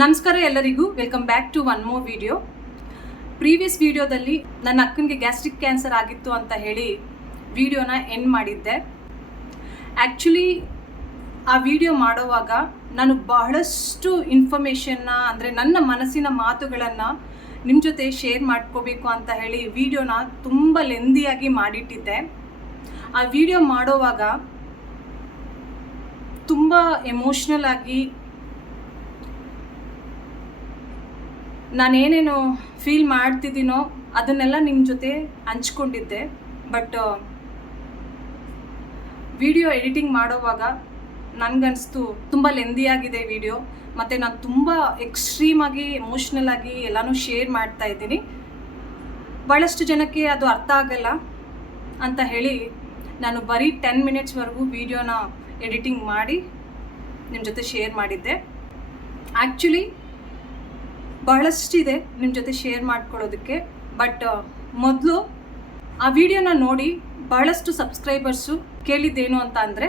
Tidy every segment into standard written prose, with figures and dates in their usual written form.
ನಮಸ್ಕಾರ ಎಲ್ಲರಿಗೂ, welcome back to one more video. Previous ವಿಡಿಯೋದಲ್ಲಿ ನನ್ನ ಅಕ್ಕನಿಗೆ ಗ್ಯಾಸ್ಟ್ರಿಕ್ ಕ್ಯಾನ್ಸರ್ ಆಗಿತ್ತು ಅಂತ ಹೇಳಿ ವಿಡಿಯೋನ ಎಂಡ್ ಮಾಡಿದ್ದೆ. ಆ್ಯಕ್ಚುಲಿ ಆ ವಿಡಿಯೋ ಮಾಡುವಾಗ ನಾನು ಬಹಳಷ್ಟು ಇನ್ಫಾರ್ಮೇಷನ್ನ ಅಂದರೆ ನನ್ನ ಮನಸ್ಸಿನ ಮಾತುಗಳನ್ನು ನಿಮ್ಮ ಜೊತೆ ಶೇರ್ ಮಾಡ್ಕೋಬೇಕು ಅಂತ ಹೇಳಿ ವಿಡಿಯೋನ ತುಂಬ ಲೆಂದಿಯಾಗಿ ಮಾಡಿಟ್ಟಿದ್ದೆ. ಆ ವಿಡಿಯೋ ಮಾಡೋವಾಗ ತುಂಬ ಎಮೋಷ್ನಲ್ ಆಗಿ ನಾನೇನೇನು ಫೀಲ್ ಮಾಡ್ತಿದ್ದೀನೋ ಅದನ್ನೆಲ್ಲ ನಿಮ್ಮ ಜೊತೆ ಹಂಚ್ಕೊಂಡಿದ್ದೆ. ಬಟ್ ವಿಡಿಯೋ ಎಡಿಟಿಂಗ್ ಮಾಡೋವಾಗ ನನಗನ್ನಿಸ್ತು ತುಂಬ ಲೆಂದಿಯಾಗಿದೆ ವಿಡಿಯೋ, ಮತ್ತು ನಾನು ತುಂಬ ಎಕ್ಸ್ಟ್ರೀಮಾಗಿ ಎಮೋಷ್ನಲ್ ಆಗಿ ಎಲ್ಲನೂ ಶೇರ್ ಮಾಡ್ತಾ ಇದ್ದೀನಿ. ಭಾಳಷ್ಟು ಜನಕ್ಕೆ ಅದು ಅರ್ಥ ಆಗಲ್ಲ ಅಂತ ಹೇಳಿ ನಾನು ಬರೀ 10 ಮಿನಿಟ್ಸ್ವರೆಗೂ ವಿಡಿಯೋನ ಎಡಿಟಿಂಗ್ ಮಾಡಿ ನಿಮ್ಮ ಜೊತೆ ಶೇರ್ ಮಾಡಿದ್ದೆ. ಆ್ಯಕ್ಚುಲಿ ಬಹಳಷ್ಟಿದೆ ನಿಮ್ಮ ಜೊತೆ ಶೇರ್ ಮಾಡ್ಕೊಳ್ಳೋದಕ್ಕೆ. ಬಟ್ ಮೊದಲು ಆ ವಿಡಿಯೋನ ನೋಡಿ ಬಹಳಷ್ಟು ಸಬ್ಸ್ಕ್ರೈಬರ್ಸು ಕೇಳಿದ್ದೇನು ಅಂತ ಅಂದರೆ,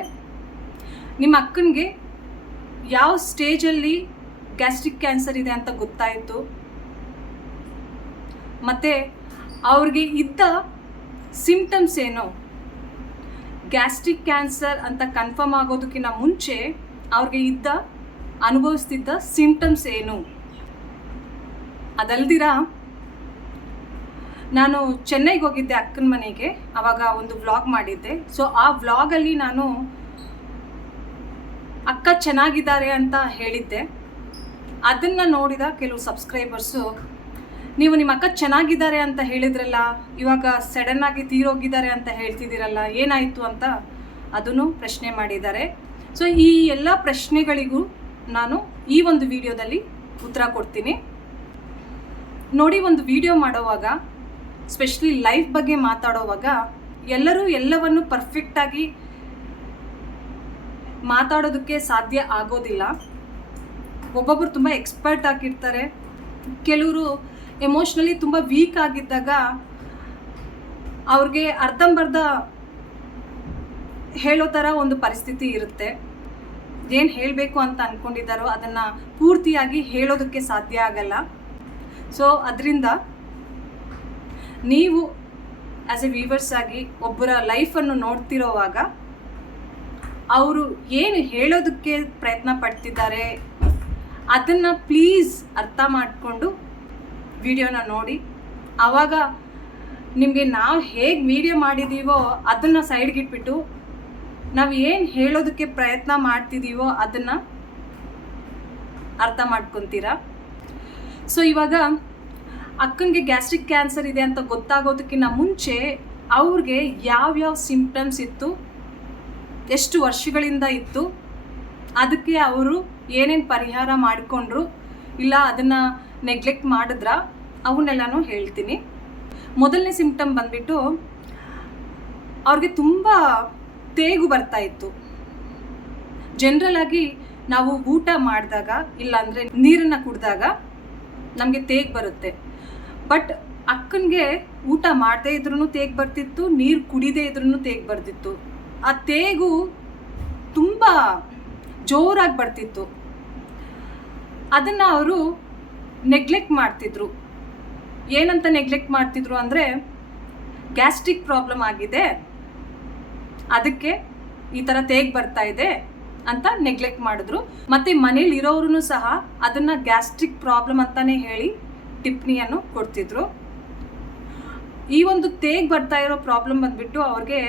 ನಿಮ್ಮ ಅಕ್ಕನಿಗೆ ಯಾವ ಸ್ಟೇಜಲ್ಲಿ ಗ್ಯಾಸ್ಟ್ರಿಕ್ ಕ್ಯಾನ್ಸರ್ ಇದೆ ಅಂತ ಗೊತ್ತಾಯಿತು, ಮತ್ತು ಅವ್ರಿಗೆ ಇದ್ದ ಸಿಂಪ್ಟಮ್ಸ್ ಏನು, ಗ್ಯಾಸ್ಟ್ರಿಕ್ ಕ್ಯಾನ್ಸರ್ ಅಂತ ಕನ್ಫರ್ಮ್ ಆಗೋದಕ್ಕಿಂತ ಮುಂಚೆ ಅವ್ರಿಗೆ ಅನುಭವಿಸ್ತಿದ್ದ ಸಿಂಪ್ಟಮ್ಸ್ ಏನು. ಅದಲ್ದಿರ ನಾನು ಚೆನ್ನೈಗೆ ಹೋಗಿದ್ದೆ ಅಕ್ಕನ ಮನೆಗೆ, ಆವಾಗ ಒಂದು ವ್ಲಾಗ್ ಮಾಡಿದ್ದೆ. ಸೊ ಆ ವ್ಲಾಗಲ್ಲಿ ನಾನು ಅಕ್ಕ ಚೆನ್ನಾಗಿದ್ದಾರೆ ಅಂತ ಹೇಳಿದ್ದೆ. ಅದನ್ನು ನೋಡಿದ ಕೆಲವು ಸಬ್ಸ್ಕ್ರೈಬರ್ಸು, ನೀವು ನಿಮ್ಮ ಅಕ್ಕ ಚೆನ್ನಾಗಿದ್ದಾರೆ ಅಂತ ಹೇಳಿದ್ರಲ್ಲ, ಇವಾಗ ಸಡನ್ನಾಗಿ ತೀರೋಗಿದ್ದಾರೆ ಅಂತ ಹೇಳ್ತಿದ್ದೀರಲ್ಲ, ಏನಾಯಿತು ಅಂತ ಅದನ್ನು ಪ್ರಶ್ನೆ ಮಾಡಿದ್ದಾರೆ. ಸೊ ಈ ಎಲ್ಲ ಪ್ರಶ್ನೆಗಳಿಗೂ ನಾನು ಈ ಒಂದು ವಿಡಿಯೋದಲ್ಲಿ ಉತ್ತರ ಕೊಡ್ತೀನಿ. ನೋಡಿ, ಒಂದು ವಿಡಿಯೋ ಮಾಡೋವಾಗ, ಸ್ಪೆಷಲಿ ಲೈಫ್ ಬಗ್ಗೆ ಮಾತಾಡೋವಾಗ, ಎಲ್ಲರೂ ಎಲ್ಲವನ್ನು ಪರ್ಫೆಕ್ಟಾಗಿ ಮಾತಾಡೋದಕ್ಕೆ ಸಾಧ್ಯ ಆಗೋದಿಲ್ಲ. ಒಬ್ಬೊಬ್ಬರು ತುಂಬ ಎಕ್ಸ್ಪರ್ಟ್ ಆಗಿರ್ತಾರೆ, ಕೆಲವರು ಎಮೋಷ್ನಲಿ ತುಂಬ ವೀಕ್ ಆಗಿದ್ದಾಗ ಅವ್ರಿಗೆ ಅರ್ಧಂಬರ್ಧ ಹೇಳೋ ಥರ ಒಂದು ಪರಿಸ್ಥಿತಿ ಇರುತ್ತೆ. ಏನು ಹೇಳಬೇಕು ಅಂತ ಅಂದ್ಕೊಂಡಿದ್ದಾರೋ ಅದನ್ನು ಪೂರ್ತಿಯಾಗಿ ಹೇಳೋದಕ್ಕೆ ಸಾಧ್ಯ ಆಗಲ್ಲ. ಸೊ ಅದರಿಂದ ನೀವು ಆ್ಯಸ್ ಎ ವ್ಯೂವರ್ಸ್ ಆಗಿ ಒಬ್ಬರ ಲೈಫನ್ನು ನೋಡ್ತಿರೋವಾಗ ಅವರು ಏನು ಹೇಳೋದಕ್ಕೆ ಪ್ರಯತ್ನ ಪಡ್ತಿದ್ದಾರೆ ಅದನ್ನು ಪ್ಲೀಸ್ ಅರ್ಥ ಮಾಡಿಕೊಂಡು ವಿಡಿಯೋನ ನೋಡಿ. ಆವಾಗ ನಿಮಗೆ ನಾವು ಹೇಗೆ ವಿಡಿಯೋ ಮಾಡಿದ್ದೀವೋ ಅದನ್ನು ಸೈಡ್ಗಿಟ್ಬಿಟ್ಟು ನಾವು ಏನು ಹೇಳೋದಕ್ಕೆ ಪ್ರಯತ್ನ ಮಾಡ್ತಿದ್ದೀವೋ ಅದನ್ನು ಅರ್ಥ ಮಾಡ್ಕೊತೀರಾ. ಸೊ ಇವಾಗ ಅಕ್ಕನಿಗೆ ಗ್ಯಾಸ್ಟ್ರಿಕ್ ಕ್ಯಾನ್ಸರ್ ಇದೆ ಅಂತ ಗೊತ್ತಾಗೋದಕ್ಕಿಂತ ಮುಂಚೆ ಅವ್ರಿಗೆ ಯಾವ್ಯಾವ ಸಿಂಪ್ಟಮ್ಸ್ ಇತ್ತು, ಎಷ್ಟು ವರ್ಷಗಳಿಂದ ಇತ್ತು, ಅದಕ್ಕೆ ಅವರು ಏನೇನು ಪರಿಹಾರ ಮಾಡಿಕೊಂಡ್ರು, ಇಲ್ಲ ಅದನ್ನು ನೆಗ್ಲೆಕ್ಟ್ ಮಾಡಿದ್ರ, ಅವನ್ನೆಲ್ಲನೂ ಹೇಳ್ತೀನಿ. ಮೊದಲನೇ ಸಿಂಪ್ಟಮ್ ಬಂದ್ಬಿಟ್ಟು ಅವ್ರಿಗೆ ತುಂಬ ತೇಗು ಬರ್ತಾ ಇತ್ತು. ಜನರಲ್ ಆಗಿ ನಾವು ಊಟ ಮಾಡಿದಾಗ ಇಲ್ಲಾಂದರೆ ನೀರನ್ನು ಕುಡಿದಾಗ ನಮಗೆ ತೇಗ್ ಬರುತ್ತೆ. ಬಟ್ ಅಕ್ಕನಿಗೆ ಊಟ ಮಾಡದೇ ಇದ್ರೂ ತೇಗ್ ಬರ್ತಿತ್ತು, ನೀರು ಕುಡಿದೇ ಇದ್ರೂ ತೇಗ್ ಬರ್ತಿತ್ತು. ಆ ತೇಗು ತುಂಬ ಜೋರಾಗಿ ಬರ್ತಿತ್ತು. ಅದನ್ನು ಅವರು ನೆಗ್ಲೆಕ್ಟ್ ಮಾಡ್ತಿದ್ರು. ಏನಂತ ನೆಗ್ಲೆಕ್ಟ್ ಮಾಡ್ತಿದ್ರು ಅಂದರೆ, ಗ್ಯಾಸ್ಟ್ರಿಕ್ ಪ್ರಾಬ್ಲಮ್ ಆಗಿದೆ, ಅದಕ್ಕೆ ಈ ಥರ ತೇಗ್ ಬರ್ತಾ ಇದೆ ಅಂತ ನೆಗ್ಲೆಕ್ಟ್ ಮಾಡಿದ್ರು. ಮತ್ತು ಮನೇಲಿ ಇರೋರು ಸಹ ಅದನ್ನು ಗ್ಯಾಸ್ಟ್ರಿಕ್ ಪ್ರಾಬ್ಲಮ್ ಅಂತಲೇ ಹೇಳಿ ಟಿಪ್ಪಣಿಯನ್ನು ಕೊಡ್ತಿದ್ರು. ಈ ಒಂದು ತೇಗ್ ಬರ್ತಾ ಇರೋ ಪ್ರಾಬ್ಲಮ್ ಬಂದುಬಿಟ್ಟು ಅವ್ರಿಗೆ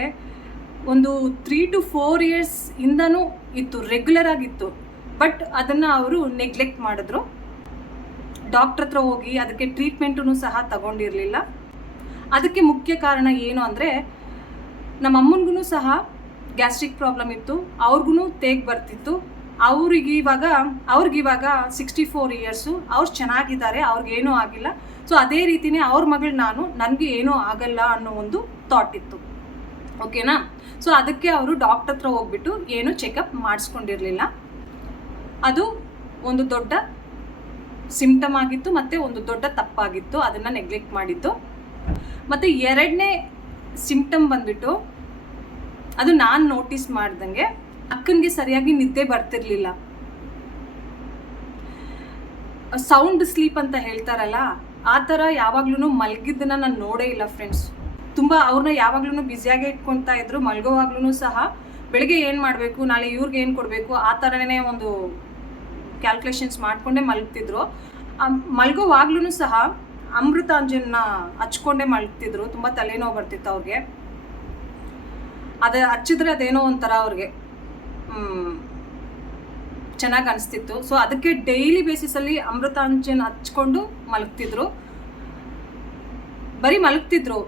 ಒಂದು 3 to 4 years ಇಂದನೂ ಇತ್ತು, ರೆಗ್ಯುಲರ್ ಆಗಿತ್ತು. ಬಟ್ ಅದನ್ನು ಅವರು ನೆಗ್ಲೆಕ್ಟ್ ಮಾಡಿದ್ರು. ಡಾಕ್ಟ್ರ್ ಹತ್ರ ಹೋಗಿ ಅದಕ್ಕೆ ಟ್ರೀಟ್ಮೆಂಟೂ ಸಹ ತಗೊಂಡಿರಲಿಲ್ಲ. ಅದಕ್ಕೆ ಮುಖ್ಯ ಕಾರಣ ಏನು ಅಂದರೆ, ನಮ್ಮ ಅಮ್ಮನಿಗೂ ಸಹ ಗ್ಯಾಸ್ಟ್ರಿಕ್ ಪ್ರಾಬ್ಲಮ್ ಇತ್ತು, ಅವ್ರಿಗೂ ತೇಗ್ ಬರ್ತಿತ್ತು. ಅವ್ರಿಗಿವಾಗ 64 years, ಅವ್ರು ಚೆನ್ನಾಗಿದ್ದಾರೆ, ಅವ್ರಿಗೇನೂ ಆಗಿಲ್ಲ. ಸೊ ಅದೇ ರೀತಿಯೇ ಅವ್ರ ಮಗಳು ನನಗೆ ಏನೂ ಆಗಲ್ಲ ಅನ್ನೋ ಒಂದು ಥಾಟ್ ಇತ್ತು. ಓಕೆನಾ? ಸೊ ಅದಕ್ಕೆ ಅವರು ಡಾಕ್ಟರ್ ಹತ್ರ ಹೋಗ್ಬಿಟ್ಟು ಏನೂ ಚೆಕಪ್ ಮಾಡಿಸ್ಕೊಂಡಿರಲಿಲ್ಲ. ಅದು ಒಂದು ದೊಡ್ಡ ಸಿಂಪ್ಟಮ್ ಆಗಿತ್ತು, ಮತ್ತು ಒಂದು ದೊಡ್ಡ ತಪ್ಪಾಗಿತ್ತು, ಅದನ್ನು ನೆಗ್ಲೆಕ್ಟ್ ಮಾಡಿದ್ದು. ಮತ್ತು ಎರಡನೇ ಸಿಂಪ್ಟಮ್ ಬಂದ್ಬಿಟ್ಟು, ಅದು ನಾನು ನೋಟಿಸ್ ಮಾಡ್ದಂಗೆ, ಅಕ್ಕನಿಗೆ ಸರಿಯಾಗಿ ನಿದ್ದೆ ಬರ್ತಿರ್ಲಿಲ್ಲ. ಸೌಂಡ್ ಸ್ಲೀಪ್ ಅಂತ ಹೇಳ್ತಾರಲ್ಲ, ಆ ಥರ ಯಾವಾಗ್ಲೂ ಮಲಗಿದ್ದನ್ನು ನಾನು ನೋಡೇ ಇಲ್ಲ ಫ್ರೆಂಡ್ಸ್. ತುಂಬ ಅವ್ರನ್ನ ಯಾವಾಗ್ಲೂ ಬ್ಯುಸಿಯಾಗೇ ಇಟ್ಕೊಳ್ತಾ ಇದ್ರು. ಮಲ್ಗೋವಾಗ್ಲೂ ಸಹ ಬೆಳಿಗ್ಗೆ ಏನು ಮಾಡಬೇಕು, ನಾಳೆ ಇವ್ರಿಗೆ ಏನು ಕೊಡಬೇಕು, ಆ ಥರನೇ ಒಂದು ಕ್ಯಾಲ್ಕುಲೇಷನ್ಸ್ ಮಾಡಿಕೊಂಡೇ ಮಲಗ್ತಿದ್ರು. ಮಲ್ಗೋವಾಗ್ಲೂ ಸಹ ಅಮೃತಾಂಜನ್ನ ಹಚ್ಕೊಂಡೇ ಮಲಗ್ತಿದ್ರು. ತುಂಬ ತಲೆನೋವು ಬರ್ತಿತ್ತು ಅವ್ರಿಗೆ. ಹಚ್ಚಿದ್ರೆ ಅದೇನೋ ಒಂಥರ ಅವ್ರಿಗೆ ಚೆನ್ನಾಗಿ ಅನಿಸ್ತಿತ್ತು. ಸೊ ಅದಕ್ಕೆ ಡೈಲಿ ಬೇಸಿಸಲ್ಲಿ ಅಮೃತಾಂಜನ್ ಹಚ್ಕೊಂಡು ಮಲಗ್ತಿದ್ರು. ಬರೀ ಮಲಗ್ತಿದ್ರು,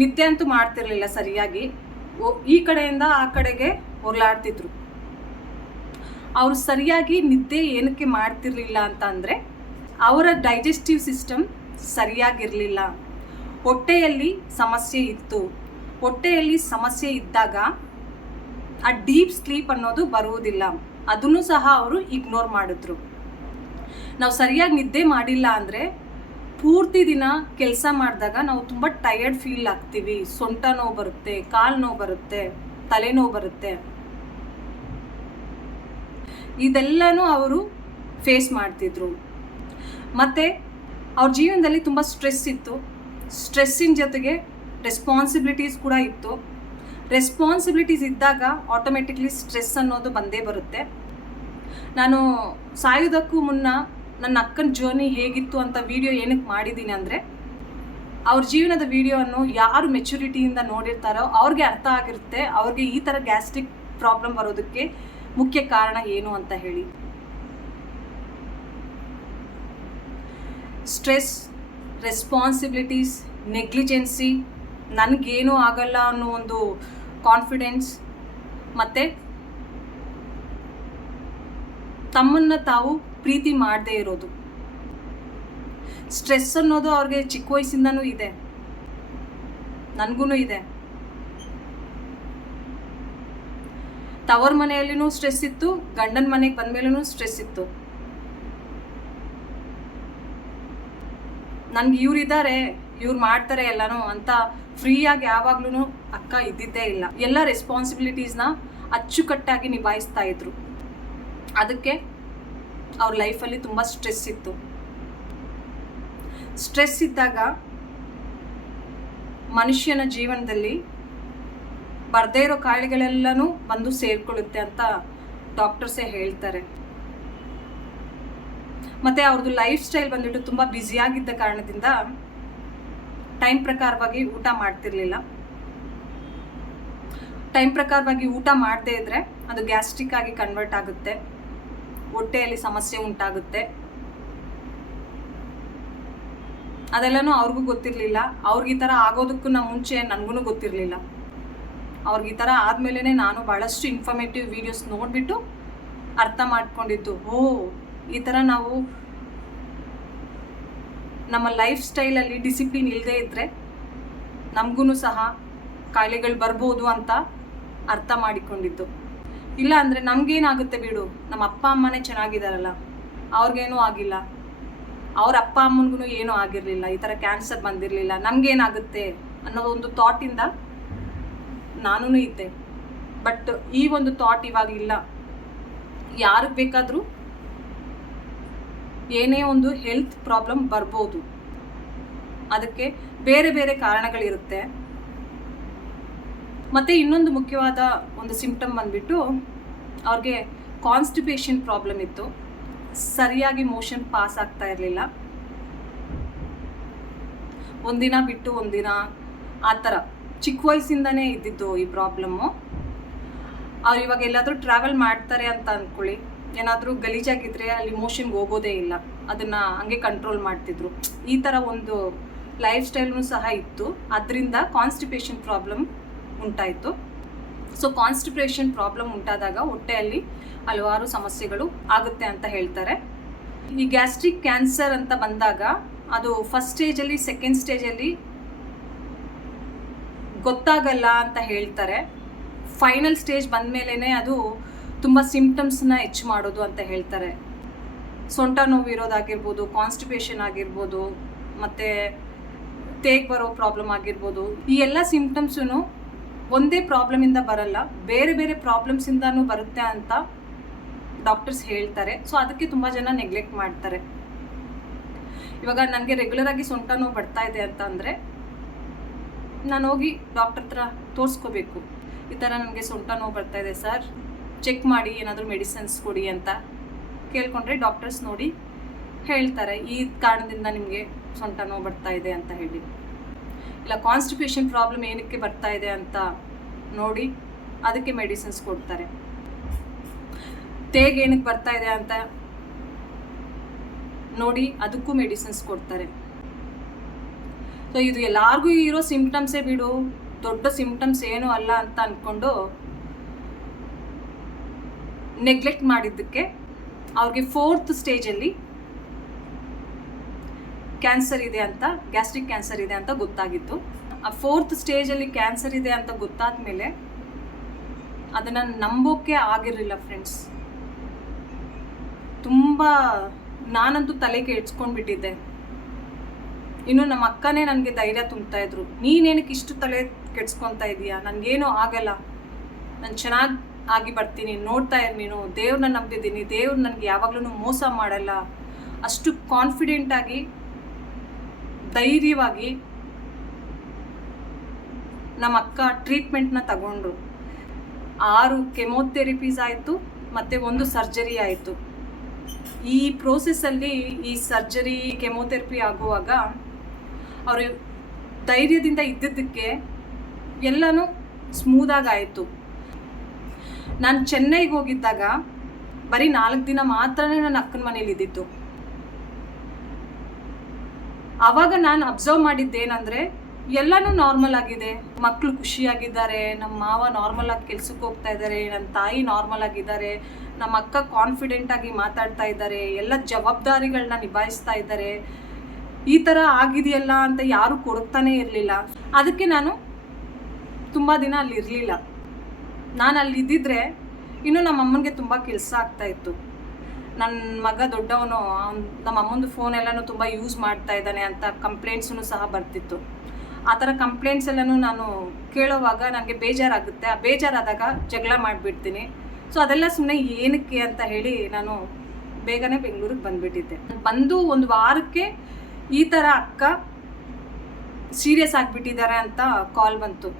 ನಿದ್ದೆ ಅಂತೂ ಮಾಡ್ತಿರ್ಲಿಲ್ಲ ಸರಿಯಾಗಿ. ಈ ಕಡೆಯಿಂದ ಆ ಕಡೆಗೆ ಹೊರಲಾಡ್ತಿದ್ರು. ಅವರು ಸರಿಯಾಗಿ ನಿದ್ದೆ ಏನಕ್ಕೆ ಮಾಡ್ತಿರ್ಲಿಲ್ಲ ಅಂತ ಅಂದರೆ, ಅವರ ಡೈಜೆಸ್ಟಿವ್ ಸಿಸ್ಟಮ್ ಸರಿಯಾಗಿರಲಿಲ್ಲ. ಹೊಟ್ಟೆಯಲ್ಲಿ ಸಮಸ್ಯೆ ಇತ್ತು. ಹೊಟ್ಟೆಯಲ್ಲಿ ಸಮಸ್ಯೆ ಇದ್ದಾಗ ಆ ಡೀಪ್ ಸ್ಲೀಪ್ ಅನ್ನೋದು ಬರುವುದಿಲ್ಲ. ಅದನ್ನು ಸಹ ಅವರು ಇಗ್ನೋರ್ ಮಾಡಿದ್ರು. ನಾವು ಸರಿಯಾಗಿ ನಿದ್ದೆ ಮಾಡಿಲ್ಲ ಅಂದರೆ ಪೂರ್ತಿ ದಿನ ಕೆಲಸ ಮಾಡಿದಾಗ ನಾವು ತುಂಬ ಟಯರ್ಡ್ ಫೀಲ್ ಆಗ್ತೀವಿ. ಸೊಂಟ ನೋವು ಬರುತ್ತೆ, ಕಾಲು ನೋವು ಬರುತ್ತೆ, ತಲೆನೋವು ಬರುತ್ತೆ. ಇದೆಲ್ಲನೂ ಅವರು ಫೇಸ್ ಮಾಡ್ತಿದ್ರು. ಮತ್ತು ಅವ್ರ ಜೀವನದಲ್ಲಿ ತುಂಬ ಸ್ಟ್ರೆಸ್ ಇತ್ತು. ಸ್ಟ್ರೆಸ್ಸಿನ ಜೊತೆಗೆ ರೆಸ್ಪಾನ್ಸಿಬಿಲಿಟೀಸ್ ಕೂಡ ಇತ್ತು. ರೆಸ್ಪಾನ್ಸಿಬಿಲಿಟೀಸ್ ಇದ್ದಾಗ ಆಟೋಮೆಟಿಕ್ಲಿ ಸ್ಟ್ರೆಸ್ ಅನ್ನೋದು ಬಂದೇ ಬರುತ್ತೆ. ನಾನು ಸಾಯೋದಕ್ಕೂ ಮುನ್ನ ನನ್ನ ಅಕ್ಕನ ಜರ್ನಿ ಹೇಗಿತ್ತು ಅಂತ ವಿಡಿಯೋ ಏನಕ್ಕೆ ಮಾಡಿದ್ದೀನಿ ಅಂದರೆ, ಅವ್ರ ಜೀವನದ ವಿಡಿಯೋವನ್ನು ಯಾರು ಮೆಚುರಿಟಿಯಿಂದ ನೋಡಿರ್ತಾರೋ ಅವ್ರಿಗೆ ಅರ್ಥ ಆಗಿರುತ್ತೆ ಅವ್ರಿಗೆ ಈ ಥರ ಗ್ಯಾಸ್ಟ್ರಿಕ್ ಪ್ರಾಬ್ಲಮ್ ಬರೋದಕ್ಕೆ ಮುಖ್ಯ ಕಾರಣ ಏನು ಅಂತ ಹೇಳಿ. ಸ್ಟ್ರೆಸ್, ರೆಸ್ಪಾನ್ಸಿಬಿಲಿಟೀಸ್, ನೆಗ್ಲಿಜೆನ್ಸಿ, ನನಗೇನೂ ಆಗಲ್ಲ ಅನ್ನೋ ಒಂದು ಕಾನ್ಫಿಡೆನ್ಸ್, ಮತ್ತು ತಮ್ಮನ್ನು ತಾವು ಪ್ರೀತಿ ಮಾಡದೇ ಇರೋದು. ಸ್ಟ್ರೆಸ್ ಅನ್ನೋದು ಅವ್ರಿಗೆ ಚಿಕ್ಕ ವಯಸ್ಸಿಂದನೂ ಇದೆ, ನನಗೂ ಇದೆ. ತವರ ಮನೆಯಲ್ಲಿನೂ ಸ್ಟ್ರೆಸ್ ಇತ್ತು, ಗಂಡನ ಮನೆಗೆ ಬಂದ್ಮೇಲೂ ಸ್ಟ್ರೆಸ್ ಇತ್ತು. ನನಗೆ ಇವರಿದ್ದಾರೆ, ಇವ್ರು ಮಾಡ್ತಾರೆ ಎಲ್ಲನೂ ಅಂತ ಫ್ರೀಯಾಗಿ ಯಾವಾಗ್ಲೂ ಅಕ್ಕ ಇದ್ದಿದ್ದೇ ಇಲ್ಲ. ಎಲ್ಲ ರೆಸ್ಪಾನ್ಸಿಬಿಲಿಟೀಸ್ನ ಅಚ್ಚುಕಟ್ಟಾಗಿ ನಿಭಾಯಿಸ್ತಾ ಇದ್ರು. ಅದಕ್ಕೆ ಅವ್ರ ಲೈಫಲ್ಲಿ ತುಂಬ ಸ್ಟ್ರೆಸ್ ಇತ್ತು. ಸ್ಟ್ರೆಸ್ ಇದ್ದಾಗ ಮನುಷ್ಯನ ಜೀವನದಲ್ಲಿ ಬರದೇ ಇರೋ ಕಾಯಿಲೆಗಳೆಲ್ಲನೂ ಬಂದು ಸೇರ್ಕೊಳ್ಳುತ್ತೆ ಅಂತ ಡಾಕ್ಟರ್ಸೇ ಹೇಳ್ತಾರೆ. ಮತ್ತು ಅವ್ರದ್ದು ಲೈಫ್ ಸ್ಟೈಲ್ ಬಂದ್ಬಿಟ್ಟು ತುಂಬ ಬ್ಯುಸಿಯಾಗಿದ್ದ ಕಾರಣದಿಂದ ಟೈಮ್ ಪ್ರಕಾರವಾಗಿ ಊಟ ಮಾಡ್ತಿರ್ಲಿಲ್ಲ. ಟೈಮ್ ಪ್ರಕಾರವಾಗಿ ಊಟ ಮಾಡದೇ ಇದ್ದರೆ ಅದು ಗ್ಯಾಸ್ಟ್ರಿಕ್ ಆಗಿ ಕನ್ವರ್ಟ್ ಆಗುತ್ತೆ, ಹೊಟ್ಟೆಯಲ್ಲಿ ಸಮಸ್ಯೆ ಉಂಟಾಗುತ್ತೆ. ಅದೆಲ್ಲನೂ ಅವ್ರಿಗೂ ಗೊತ್ತಿರಲಿಲ್ಲ. ಅವ್ರಿಗೆ ಈ ಥರ ಆಗೋದಕ್ಕೂ ಮುಂಚೆ ನನಗೂ ಗೊತ್ತಿರಲಿಲ್ಲ. ಅವ್ರಿಗೆ ಈ ಥರ ಆದಮೇಲೆ ನಾನು ಭಾಳಷ್ಟು ಇನ್ಫಾರ್ಮೇಟಿವ್ ವೀಡಿಯೋಸ್ ನೋಡಿಬಿಟ್ಟು ಅರ್ಥ ಮಾಡ್ಕೊಂಡಿದ್ದು, ಈ ಥರ ನಾವು ನಮ್ಮ ಲೈಫ್ ಸ್ಟೈಲಲ್ಲಿ ಡಿಸಿಪ್ಲಿನ್ ಇಲ್ಲದೇ ಇದ್ದರೆ ನಮಗೂ ಸಹ ಕಾಯಿಲೆಗಳು ಬರ್ಬೋದು ಅಂತ ಅರ್ಥ ಮಾಡಿಕೊಂಡಿದ್ದು. ಇಲ್ಲ ಅಂದರೆ ನಮಗೇನಾಗುತ್ತೆ ಬಿಡು, ನಮ್ಮ ಅಪ್ಪ ಅಮ್ಮನೇ ಚೆನ್ನಾಗಿದ್ದಾರಲ್ಲ, ಅವ್ರಿಗೇನೂ ಆಗಿಲ್ಲ, ಅವ್ರ ಅಪ್ಪ ಅಮ್ಮನಿಗೂ ಏನೂ ಆಗಿರಲಿಲ್ಲ, ಈ ಥರ ಕ್ಯಾನ್ಸರ್ ಬಂದಿರಲಿಲ್ಲ, ನಮಗೇನಾಗುತ್ತೆ ಅನ್ನೋ ಒಂದು ಥಾಟಿಂದ ನಾನೂ ಇದ್ದೆ. ಬಟ್ ಈ ಒಂದು ಥಾಟ್ ಇವಾಗಿಲ್ಲ. ಯಾರಿಗೆ ಬೇಕಾದರೂ ಏನೇ ಒಂದು ಹೆಲ್ತ್ ಪ್ರಾಬ್ಲಮ್ ಬರ್ಬೋದು. ಅದಕ್ಕೆ ಬೇರೆ ಬೇರೆ ಕಾರಣಗಳಿರುತ್ತೆ. ಮತ್ತು ಇನ್ನೊಂದು ಮುಖ್ಯವಾದ ಒಂದು ಸಿಂಪ್ಟಮ್ ಬಂದುಬಿಟ್ಟು ಅವ್ರಿಗೆ ಕಾನ್ಸ್ಟಿಪೇಷನ್ ಪ್ರಾಬ್ಲಮ್ ಇತ್ತು. ಸರಿಯಾಗಿ ಮೋಷನ್ ಪಾಸ್ ಆಗ್ತಾ ಇರಲಿಲ್ಲ. ಒಂದಿನ ಬಿಟ್ಟು ಒಂದಿನ ಆ ಥರ ಚಿಕ್ಕ ವಯಸ್ಸಿಂದನೇ ಇದ್ದಿದ್ದು ಈ ಪ್ರಾಬ್ಲಮ್ಮು. ಅವ್ರು ಇವಾಗ ಎಲ್ಲಾದರೂ ಟ್ರಾವೆಲ್ ಮಾಡ್ತಾರೆ ಅಂತ ಅಂದ್ಕೊಳ್ಳಿ, ಏನಾದರೂ ಗಲೀಜಾಗಿದ್ದರೆ ಅಲ್ಲಿ ಮೋಷನ್ಗೆ ಹೋಗೋದೇ ಇಲ್ಲ, ಅದನ್ನು ಹಂಗೆ ಕಂಟ್ರೋಲ್ ಮಾಡ್ತಿದ್ರು. ಈ ಥರ ಒಂದು ಲೈಫ್ ಸ್ಟೈಲ್ನೂ ಸಹ ಇತ್ತು. ಅದರಿಂದ ಕಾನ್ಸ್ಟಿಪೇಷನ್ ಪ್ರಾಬ್ಲಮ್ ಉಂಟಾಯಿತು. ಸೊ ಕಾನ್ಸ್ಟಿಪೇಷನ್ ಪ್ರಾಬ್ಲಮ್ ಉಂಟಾದಾಗ ಹೊಟ್ಟೆಯಲ್ಲಿ ಹಲವಾರು ಸಮಸ್ಯೆಗಳು ಆಗುತ್ತೆ ಅಂತ ಹೇಳ್ತಾರೆ. ಈ ಗ್ಯಾಸ್ಟ್ರಿಕ್ ಕ್ಯಾನ್ಸರ್ ಅಂತ ಬಂದಾಗ ಅದು ಫಸ್ಟ್ ಸ್ಟೇಜಲ್ಲಿ, ಸೆಕೆಂಡ್ ಸ್ಟೇಜಲ್ಲಿ ಗೊತ್ತಾಗಲ್ಲ ಅಂತ ಹೇಳ್ತಾರೆ. ಫೈನಲ್ ಸ್ಟೇಜ್ ಬಂದಮೇಲೆ ಅದು ತುಂಬ ಸಿಂಪ್ಟಮ್ಸ್ನ ಹೆಚ್ಚು ಮಾಡೋದು ಅಂತ ಹೇಳ್ತಾರೆ. ಸೊಂಟ ನೋವು ಇರೋದಾಗಿರ್ಬೋದು, ಕಾನ್ಸ್ಟಿಪೇಷನ್ ಆಗಿರ್ಬೋದು, ಮತ್ತು ತೇಗ್ ಬರೋ ಪ್ರಾಬ್ಲಮ್ ಆಗಿರ್ಬೋದು. ಈ ಎಲ್ಲ ಸಿಂಪ್ಟಮ್ಸೂ ಒಂದೇ ಪ್ರಾಬ್ಲಮಿಂದ ಬರಲ್ಲ, ಬೇರೆ ಬೇರೆ ಪ್ರಾಬ್ಲಮ್ಸಿಂದನೂ ಬರುತ್ತೆ ಅಂತ ಡಾಕ್ಟರ್ಸ್ ಹೇಳ್ತಾರೆ. ಸೊ ಅದಕ್ಕೆ ತುಂಬ ಜನ ನೆಗ್ಲೆಕ್ಟ್ ಮಾಡ್ತಾರೆ. ಇವಾಗ ನನಗೆ ರೆಗ್ಯುಲರಾಗಿ ಸೊಂಟ ನೋವು ಬರ್ತಾ ಇದೆ ಅಂತ ಅಂದರೆ ನಾನು ಹೋಗಿ ಡಾಕ್ಟರ್ ಹತ್ರ ತೋರಿಸ್ಕೋಬೇಕು. ಈ ಥರ ನನಗೆ ಸೊಂಟ ನೋವು ಬರ್ತಾ ಇದೆ ಸರ್, ಚೆಕ್ ಮಾಡಿ ಏನಾದರೂ ಮೆಡಿಸಿನ್ಸ್ ಕೊಡಿ ಅಂತ ಕೇಳ್ಕೊಂಡ್ರೆ ಡಾಕ್ಟರ್ಸ್ ನೋಡಿ ಹೇಳ್ತಾರೆ ಈ ಕಾರಣದಿಂದ ನಿಮಗೆ ಸೊಂಟ ನೋವು ಬರ್ತಾ ಇದೆ ಅಂತ ಹೇಳಿ. ಇಲ್ಲ ಕಾನ್ಸ್ಟಿಪೇಷನ್ ಪ್ರಾಬ್ಲಮ್ ಏನಕ್ಕೆ ಬರ್ತಾ ಇದೆ ಅಂತ ನೋಡಿ ಅದಕ್ಕೆ ಮೆಡಿಸಿನ್ಸ್ ಕೊಡ್ತಾರೆ. ತೇಗ್ ಏನಕ್ಕೆ ಬರ್ತಾ ಇದೆ ಅಂತ ನೋಡಿ ಅದಕ್ಕೂ ಮೆಡಿಸಿನ್ಸ್ ಕೊಡ್ತಾರೆ. ಸೊ ಇದು ಎಲ್ಲರಿಗೂ ಇರೋ ಸಿಂಪ್ಟಮ್ಸೇ ಬಿಡು, ದೊಡ್ಡ ಸಿಂಪ್ಟಮ್ಸ್ ಏನೂ ಅಲ್ಲ ಅಂತ ಅಂದ್ಕೊಂಡು ನೆಗ್ಲೆಕ್ಟ್ ಮಾಡಿದ್ದಕ್ಕೆ ಅವ್ರಿಗೆ 4th ಸ್ಟೇಜಲ್ಲಿ ಕ್ಯಾನ್ಸರ್ ಇದೆ ಅಂತ, ಗ್ಯಾಸ್ಟ್ರಿಕ್ ಕ್ಯಾನ್ಸರ್ ಇದೆ ಅಂತ ಗೊತ್ತಾಗಿತ್ತು. ಆ 4th ಸ್ಟೇಜಲ್ಲಿ ಕ್ಯಾನ್ಸರ್ ಇದೆ ಅಂತ ಗೊತ್ತಾದ ಮೇಲೆ ಅದನ್ನು ನಂಬೋಕೆ ಆಗಿರಲಿಲ್ಲ ಫ್ರೆಂಡ್ಸ್. ತುಂಬ ನಾನಂತೂ ತಲೆಗೆ ಕೆಡ್ಸ್ಕೊಂಡ್ಬಿಟ್ಟಿದ್ದೆ. ಇನ್ನು ನಮ್ಮ ಅಕ್ಕನೇ ನನಗೆ ಧೈರ್ಯ ತುಂಬ್ತಾ ಇದ್ರು, ನೀನೇನಕ್ಕೆ ಇಷ್ಟು ತಲೆ ಕೆಡ್ಸ್ಕೊತಾ ಇದೀಯಾ, ನನಗೇನೂ ಆಗಲ್ಲ, ನಾನು ಚೆನ್ನಾಗಿ ಆಗಿ ಬರ್ತೀನಿ, ನೋಡ್ತಾ ಇರು ನೀನು, ದೇವ್ರನ್ನ ನಂಬಿದ್ದೀನಿ, ದೇವ್ರು ನನಗೆ ಯಾವಾಗಲೂ ಮೋಸ ಮಾಡಲ್ಲ, ಅಷ್ಟು ಕಾನ್ಫಿಡೆಂಟಾಗಿ ಧೈರ್ಯವಾಗಿ ನಮ್ಮ ಅಕ್ಕ ಟ್ರೀಟ್ಮೆಂಟ್ನ ತಗೊಂಡ್ರು. 6 ಕೆಮೊಥೆರಪೀಸ್ ಆಯಿತು ಮತ್ತು 1 ಸರ್ಜರಿ ಆಯಿತು. ಈ ಪ್ರೋಸೆಸ್ಸಲ್ಲಿ ಈ ಸರ್ಜರಿ ಕೆಮೊಥೆರಪಿ ಆಗುವಾಗ ಅವರು ಧೈರ್ಯದಿಂದ ಇದ್ದಿದ್ದಕ್ಕೆ ಎಲ್ಲನೂ ಸ್ಮೂದಾಗಿ ಆಯಿತು. ನಾನು ಚೆನ್ನೈಗೆ ಹೋಗಿದ್ದಾಗ ಬರೀ 4 ದಿನ ಮಾತ್ರನೇ ನನ್ನ ಅಕ್ಕನ ಮನೇಲಿ ಇದ್ದಿತ್ತು. ಆವಾಗ ನಾನು ಅಬ್ಸರ್ವ್ ಮಾಡಿದ್ದೇನೆಂದರೆ ಎಲ್ಲನೂ ನಾರ್ಮಲ್ ಆಗಿದೆ, ಮಕ್ಕಳು ಖುಷಿಯಾಗಿದ್ದಾರೆ, ನಮ್ಮ ಮಾವ ನಾರ್ಮಲ್ ಆಗಿ ಕೆಲ್ಸಕ್ಕೆ ಹೋಗ್ತಾ ಇದ್ದಾರೆ, ನನ್ನ ತಾಯಿ ನಾರ್ಮಲ್ ಆಗಿದ್ದಾರೆ, ನಮ್ಮ ಅಕ್ಕ ಕಾನ್ಫಿಡೆಂಟಾಗಿ ಮಾತಾಡ್ತಾ ಇದ್ದಾರೆ, ಎಲ್ಲ ಜವಾಬ್ದಾರಿಗಳನ್ನ ನಿಭಾಯಿಸ್ತಾ ಇದ್ದಾರೆ. ಈ ಥರ ಆಗಿದೆಯಲ್ಲ ಅಂತ ಯಾರೂ ಕೊಡುತ್ತಾನೇ ಇರಲಿಲ್ಲ. ಅದಕ್ಕೆ ನಾನು ತುಂಬ ದಿನ ಅಲ್ಲಿ ಇರಲಿಲ್ಲ. ನಾನು ಅಲ್ಲಿ ಇದ್ದಿದ್ರೆ ಇನ್ನೂ ನಮ್ಮ ಅಮ್ಮನಿಗೆ ತುಂಬ ಕೆಲಸ ಆಗ್ತಾಯಿತ್ತು. ನನ್ನ ಮಗ ದೊಡ್ಡವನು, ನಮ್ಮ ಅಮ್ಮಂದು ಫೋನ್ ಎಲ್ಲನೂ ತುಂಬ ಯೂಸ್ ಮಾಡ್ತಾ ಇದ್ದಾನೆ ಅಂತ ಕಂಪ್ಲೇಂಟ್ಸೂ ಸಹ ಬರ್ತಿತ್ತು. ಆ ಥರ ಕಂಪ್ಲೇಂಟ್ಸ್ ಎಲ್ಲನೂ ನಾನು ಕೇಳೋವಾಗ ನನಗೆ ಬೇಜಾರಾಗುತ್ತೆ. ಆ ಬೇಜಾರಾದಾಗ ಜಗಳ ಮಾಡಿಬಿಡ್ತೀನಿ. ಸೊ ಅದೆಲ್ಲ ಸುಮ್ಮನೆ ಏನಕ್ಕೆ ಅಂತ ಹೇಳಿ ನಾನು ಬೇಗನೆ ಬೆಂಗಳೂರಿಗೆ ಬಂದುಬಿಟ್ಟಿದ್ದೆ. ಬಂದು 1 ವಾರಕ್ಕೆ ಈ ಥರ ಅಕ್ಕ ಸೀರಿಯಸ್ ಆಗಿಬಿಟ್ಟಿದ್ದಾರೆ ಅಂತ ಕಾಲ್ ಬಂತು.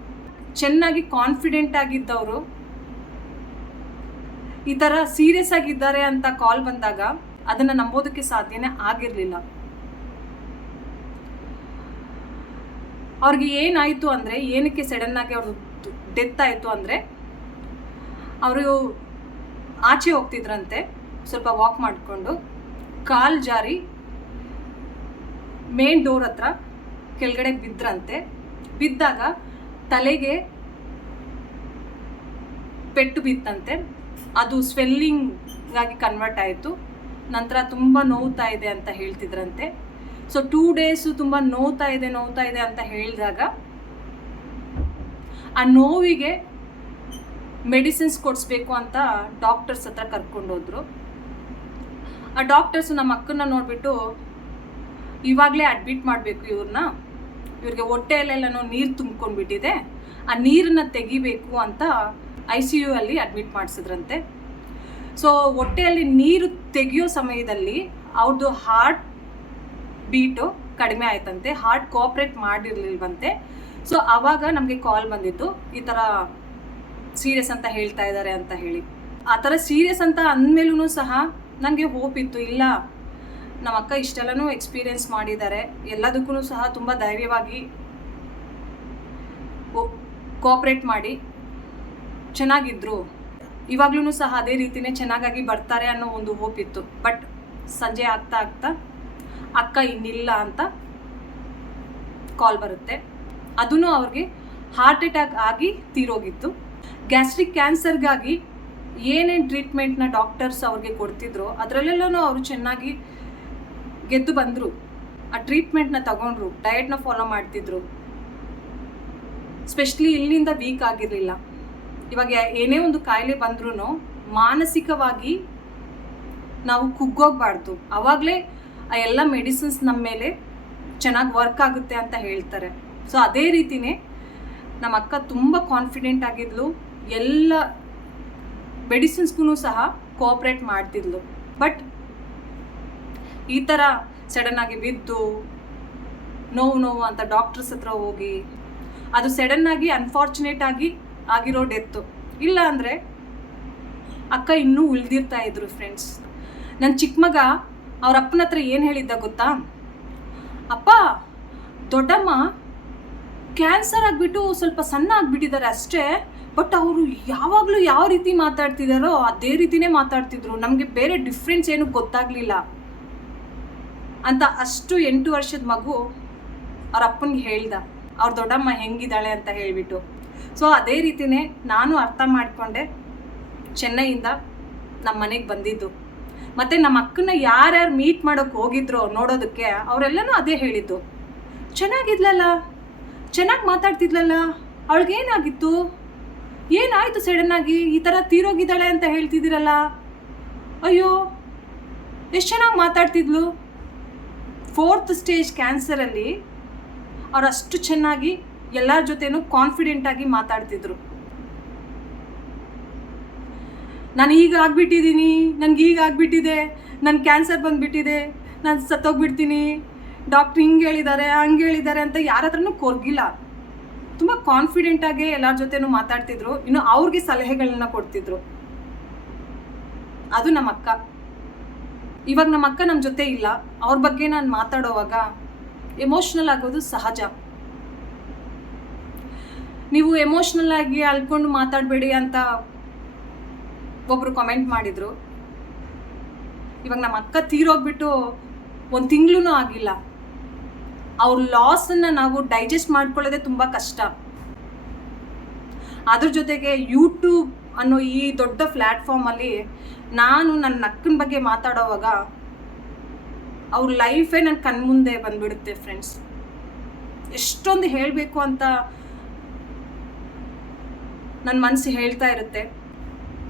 ಚೆನ್ನಾಗಿ ಕಾನ್ಫಿಡೆಂಟ್ ಆಗಿದ್ದವರು ಈ ಥರ ಸೀರಿಯಸ್ ಆಗಿದ್ದಾರೆ ಅಂತ ಕಾಲ್ ಬಂದಾಗ ಅದನ್ನು ನಂಬೋದಕ್ಕೆ ಸಾಧ್ಯನೇ ಆಗಿರಲಿಲ್ಲ. ಅವ್ರಿಗೆ ಏನಾಯಿತು ಅಂದರೆ, ಏನಕ್ಕೆ ಸಡನ್ನಾಗಿ ಅವ್ರದ್ದು ಡೆತ್ ಆಯಿತು ಅಂದರೆ, ಅವರು ಆಚೆ ಹೋಗ್ತಿದ್ರಂತೆ, ಸ್ವಲ್ಪ ವಾಕ್ ಮಾಡಿಕೊಂಡು ಕಾಲು ಜಾರಿ ಮೇನ್ ಡೋರ್ ಹತ್ರ ಕೆಳಗಡೆ ಬಿದ್ದರಂತೆ. ಬಿದ್ದಾಗ ತಲೆಗೆ ಪೆಟ್ಟು ಬಿತ್ತಂತೆ. ಅದು ಸ್ವೆಲ್ಲಿಂಗ್ ಆಗಿ ಕನ್ವರ್ಟ್ ಆಯಿತು. ನಂತರ ತುಂಬ ನೋವ್ತಾ ಇದೆ ಅಂತ ಹೇಳ್ತಿದ್ರಂತೆ. ಸೊ 2 ಡೇಸು ತುಂಬ ನೋವ್ತಾ ಇದೆ ಅಂತ ಹೇಳಿದಾಗ ಆ ನೋವಿಗೆ ಮೆಡಿಸಿನ್ಸ್ ಕೊಡಿಸ್ಬೇಕು ಅಂತ ಡಾಕ್ಟರ್ಸ್ ಹತ್ರ ಕರ್ಕೊಂಡೋದ್ರು. ಆ ಡಾಕ್ಟರ್ಸು ನಮ್ಮ ಅಕ್ಕನ್ನ ನೋಡಿಬಿಟ್ಟು, ಇವಾಗಲೇ ಅಡ್ಮಿಟ್ ಮಾಡಬೇಕು ಇವ್ರಿಗೆ ಹೊಟ್ಟೆಯಲ್ಲೆಲ್ಲನೂ ನೀರು ತುಂಬ್ಕೊಂಡ್ಬಿಟ್ಟಿದೆ, ಆ ನೀರನ್ನ ತೆಗಿಬೇಕು ಅಂತ ICU ಅಲ್ಲಿ ಅಡ್ಮಿಟ್ ಮಾಡಿಸಿದ್ರಂತೆ. ಸೊ ಹೊಟ್ಟೆಯಲ್ಲಿ ನೀರು ತೆಗೆಯೋ ಸಮಯದಲ್ಲಿ ಅವ್ರದ್ದು ಹಾರ್ಟ್ ಬೀಟು ಕಡಿಮೆ ಆಯ್ತಂತೆ, ಹಾರ್ಟ್ ಕೋಆಪ್ರೇಟ್ ಮಾಡಿರಲಿಲ್ವಂತೆ. ಸೊ ಆವಾಗ ನಮಗೆ ಕಾಲ್ ಬಂದಿತ್ತು, ಈ ಥರ ಸೀರಿಯಸ್ ಅಂತ ಹೇಳ್ತಾ ಇದ್ದಾರೆ ಅಂತ ಹೇಳಿ. ಆ ಥರ ಸೀರಿಯಸ್ ಅಂತ ಅಂದಮೇಲೂ ಸಹ ನನಗೆ ಹೋಪ್ ಇತ್ತು, ಇಲ್ಲ ನಮ್ಮ ಅಕ್ಕ ಇಷ್ಟೆಲ್ಲನೂ ಎಕ್ಸ್ಪೀರಿಯೆನ್ಸ್ ಮಾಡಿದ್ದಾರೆ, ಎಲ್ಲದಕ್ಕೂ ಸಹ ತುಂಬ ಧೈರ್ಯವಾಗಿ ಕೋಆಪ್ರೇಟ್ ಮಾಡಿ ಚೆನ್ನಾಗಿದ್ರು, ಇವಾಗ್ಲೂ ಸಹ ಅದೇ ರೀತಿಯೇ ಚೆನ್ನಾಗಾಗಿ ಬರ್ತಾರೆ ಅನ್ನೋ ಒಂದು ಹೋಪ್ ಇತ್ತು. ಬಟ್ ಸಂಜೆ ಆಗ್ತಾ ಅಕ್ಕ ಇನ್ನಿಲ್ಲ ಅಂತ ಕಾಲ್ ಬರುತ್ತೆ. ಅದೂ ಅವ್ರಿಗೆ ಹಾರ್ಟ್ ಅಟ್ಯಾಕ್ ಆಗಿ ತೀರೋಗಿತ್ತು. ಗ್ಯಾಸ್ಟ್ರಿಕ್ ಕ್ಯಾನ್ಸರ್ಗಾಗಿ ಏನೇನು ಟ್ರೀಟ್ಮೆಂಟ್ನ ಡಾಕ್ಟರ್ಸ್ ಅವ್ರಿಗೆ ಕೊಡ್ತಿದ್ರು ಅದರಲ್ಲೆಲ್ಲನೂ ಅವರು ಚೆನ್ನಾಗಿ ಗೆದ್ದು ಬಂದರು. ಆ ಟ್ರೀಟ್ಮೆಂಟ್ನ ತಗೊಂಡ್ರು, ಡಯಟ್ನ ಫಾಲೋ ಮಾಡ್ತಿದ್ರು. ಸ್ಪೆಷಲಿ ಇಲ್ಲಿಂದ ವೀಕ್ ಆಗಿರಲಿಲ್ಲ. ಇವಾಗ ಏನೇ ಒಂದು ಕಾಯಿಲೆ ಬಂದ್ರೂ ಮಾನಸಿಕವಾಗಿ ನಾವು ಕುಗ್ಗೋಗಬಾರ್ದು. ಆವಾಗಲೇ ಆ ಎಲ್ಲ ಮೆಡಿಸಿನ್ಸ್ ನಮ್ಮ ಮೇಲೆ ಚೆನ್ನಾಗಿ ವರ್ಕ್ ಆಗುತ್ತೆ ಅಂತ ಹೇಳ್ತಾರೆ. ಸೊ ಅದೇ ರೀತಿಯೇ ನಮ್ಮ ಅಕ್ಕ ತುಂಬ ಕಾನ್ಫಿಡೆಂಟ್ ಆಗಿದ್ಲು, ಎಲ್ಲ ಮೆಡಿಸಿನ್ಸ್ಗೂ ಸಹ ಕೋಆಪ್ರೇಟ್ ಮಾಡ್ತಿದ್ಲು. ಬಟ್ ಈ ಥರ ಸಡನ್ನಾಗಿ ಬಿದ್ದು ನೋವು ಅಂತ ಡಾಕ್ಟರ್ಸ್ ಹತ್ರ ಹೋಗಿ, ಅದು ಸಡನ್ನಾಗಿ ಅನ್ಫಾರ್ಚುನೇಟ್ ಆಗಿ ಆಗಿರೋ ಡೆತ್ತು. ಇಲ್ಲ ಅಂದರೆ ಅಕ್ಕ ಇನ್ನೂ ಉಳಿದಿರ್ತಾ ಇದ್ರು ಫ್ರೆಂಡ್ಸ್. ನನ್ನ ಚಿಕ್ಕ ಮಗ ಅವ್ರ ಅಪ್ಪನ ಹತ್ರ ಏನು ಹೇಳಿದ್ದ ಗೊತ್ತಾ? ಅಪ್ಪ, ದೊಡ್ಡಮ್ಮ ಕ್ಯಾನ್ಸರ್ ಆಗಿಬಿಟ್ಟು ಸ್ವಲ್ಪ ಸಣ್ಣ ಆಗಿಬಿಟ್ಟಿದ್ದಾರೆ ಅಷ್ಟೇ, ಬಟ್ ಅವರು ಯಾವಾಗಲೂ ಯಾವ ರೀತಿ ಮಾತಾಡ್ತಿದ್ದಾರೋ ಅದೇ ರೀತಿನೇ ಮಾತಾಡ್ತಿದ್ರು, ನಮಗೆ ಬೇರೆ ಡಿಫ್ರೆನ್ಸ್ ಏನು ಗೊತ್ತಾಗಲಿಲ್ಲ ಅಂತ. ಅಷ್ಟು 8 ವರ್ಷದ ಮಗು ಅವ್ರ ಅಪ್ಪನಿಗೆ ಹೇಳ್ದ ಅವ್ರ ದೊಡ್ಡಮ್ಮ ಹೆಂಗಿದ್ದಾಳೆ ಅಂತ ಹೇಳಿಬಿಟ್ಟು. ಸೊ ಅದೇ ರೀತಿನೇ ನಾನು ಅರ್ಥ ಮಾಡಿಕೊಂಡೆ ಚೆನ್ನೈಯಿಂದ ನಮ್ಮ ಮನೆಗೆ ಬಂದಿದ್ದು. ಮತ್ತು ನಮ್ಮ ಅಕ್ಕನ ಯಾರ್ಯಾರು ಮೀಟ್ ಮಾಡೋಕ್ಕೆ ಹೋಗಿದ್ರು ನೋಡೋದಕ್ಕೆ, ಅವರೆಲ್ಲನೂ ಅದೇ ಹೇಳಿದ್ದು, ಚೆನ್ನಾಗಿದ್ಲಲ್ಲ, ಚೆನ್ನಾಗಿ ಮಾತಾಡ್ತಿದ್ಲಲ್ಲ, ಅವಳಿಗೇನಾಗಿತ್ತು, ಏನಾಯಿತು ಸಡನ್ನಾಗಿ ಈ ಥರ ತೀರೋಗಿದ್ದಾಳೆ ಅಂತ ಹೇಳ್ತಿದ್ದೀರಲ್ಲ, ಅಯ್ಯೋ ಎಷ್ಟು ಚೆನ್ನಾಗಿ ಮಾತಾಡ್ತಿದ್ಲು. 4th ಸ್ಟೇಜ್ ಕ್ಯಾನ್ಸರಲ್ಲಿ ಅವ್ರು ಅಷ್ಟು ಚೆನ್ನಾಗಿ ಎಲ್ಲರ ಜೊತೆನೂ ಕಾನ್ಫಿಡೆಂಟಾಗಿ ಮಾತಾಡ್ತಿದ್ರು. ನಾನು ಈಗ ಆಗ್ಬಿಟ್ಟಿದ್ದೀನಿ, ನನಗೆ ಈಗ ಆಗ್ಬಿಟ್ಟಿದೆ, ನನ್ನ ಕ್ಯಾನ್ಸರ್ ಬಂದುಬಿಟ್ಟಿದೆ, ನಾನು ಸತ್ತೋಗ್ಬಿಡ್ತೀನಿ, ಡಾಕ್ಟ್ರ್ ಹಿಂಗೆ ಹೇಳಿದ್ದಾರೆ ಹಂಗೆ ಹೇಳಿದ್ದಾರೆ ಅಂತ ಯಾರ ಹತ್ರನೂ ಕೊರಗಿಲ್ಲ. ತುಂಬ ಕಾನ್ಫಿಡೆಂಟಾಗಿ ಎಲ್ಲರ ಜೊತೆನೂ ಮಾತಾಡ್ತಿದ್ರು. ಇನ್ನು ಅವ್ರಿಗೆ ಸಲಹೆಗಳನ್ನ ಕೊಡ್ತಿದ್ರು. ಅದು ನಮ್ಮ ಅಕ್ಕ. ಇವಾಗ ನಮ್ಮ ಅಕ್ಕ ನಮ್ಮ ಜೊತೆ ಇಲ್ಲ, ಅವ್ರ ಬಗ್ಗೆ ನಾನು ಮಾತಾಡೋವಾಗ ಎಮೋಷ್ನಲ್ ಆಗೋದು ಸಹಜ. ನೀವು ಎಮೋಷ್ನಲ್ ಆಗಿ ಅಳ್ಕೊಂಡು ಮಾತಾಡಬೇಡಿ ಅಂತ ಒಬ್ಬರು ಕಾಮೆಂಟ್ ಮಾಡಿದರು. ಇವಾಗ ನಮ್ಮ ಅಕ್ಕ ತೀರೋಗ್ಬಿಟ್ಟು 1 ತಿಂಗಳೂ ಆಗಿಲ್ಲ. ಅವ್ರ ಲಾಸನ್ನು ನಾವು ಡೈಜೆಸ್ಟ್ ಮಾಡ್ಕೊಳ್ಳೋದೇ ತುಂಬ ಕಷ್ಟ. ಅದ್ರ ಜೊತೆಗೆ ಯೂಟ್ಯೂಬ್ ಅನ್ನೋ ಈ ದೊಡ್ಡ ಪ್ಲ್ಯಾಟ್ಫಾರ್ಮಲ್ಲಿ ನಾನು ನನ್ನ ಅಕ್ಕನ ಬಗ್ಗೆ ಮಾತಾಡೋವಾಗ ಅವ್ರ ಲೈಫೇ ನನ್ನ ಕಣ್ಮುಂದೆ ಬಂದ್ಬಿಡುತ್ತೆ ಫ್ರೆಂಡ್ಸ್. ಎಷ್ಟೊಂದು ಹೇಳಬೇಕು ಅಂತ ನನ್ನ ಮನಸ್ಸು ಹೇಳ್ತಾ ಇರುತ್ತೆ,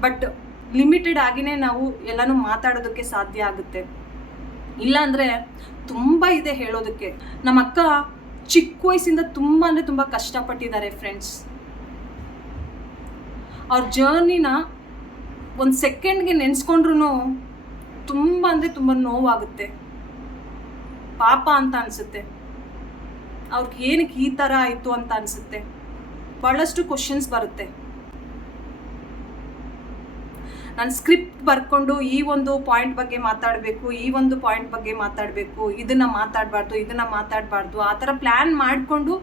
ಬಟ್ ಲಿಮಿಟೆಡ್ ಆಗಿನೇ ನಾವು ಎಲ್ಲನೂ ಮಾತಾಡೋದಕ್ಕೆ ಸಾಧ್ಯ ಆಗುತ್ತೆ. ಇಲ್ಲಾಂದರೆ ತುಂಬ ಇದೆ ಹೇಳೋದಕ್ಕೆ. ನಮ್ಮ ಅಕ್ಕ ಚಿಕ್ಕ ವಯಸ್ಸಿಂದ ತುಂಬ ಅಂದರೆ ತುಂಬ ಕಷ್ಟಪಟ್ಟಿದ್ದಾರೆ ಫ್ರೆಂಡ್ಸ್. ಅವ್ರ ಜರ್ನಿನ 1 ಸೆಕೆಂಡ್ಗೆ ನೆನೆಸ್ಕೊಂಡ್ರೂ ತುಂಬ ಅಂದರೆ ತುಂಬ ನೋವಾಗುತ್ತೆ, ಪಾಪ ಅಂತ ಅನಿಸುತ್ತೆ. ಅವ್ರಿಗೆ ಏನಕ್ಕೆ ಈ ಥರ ಆಯಿತು ಅಂತ ಅನಿಸುತ್ತೆ. ಭಾಳಷ್ಟು ಕ್ವಶನ್ಸ್ ಬರುತ್ತೆ. ನಾನು ಸ್ಕ್ರಿಪ್ಟ್ ಬರ್ಕೊಂಡು ಈ ಒಂದು ಪಾಯಿಂಟ್ ಬಗ್ಗೆ ಮಾತಾಡಬೇಕು, ಈ ಒಂದು ಪಾಯಿಂಟ್ ಬಗ್ಗೆ ಮಾತಾಡಬೇಕು, ಇದನ್ನು ಮಾತಾಡಬಾರ್ದು ಆ ಥರ ಪ್ಲ್ಯಾನ್ ಮಾಡಿಕೊಂಡು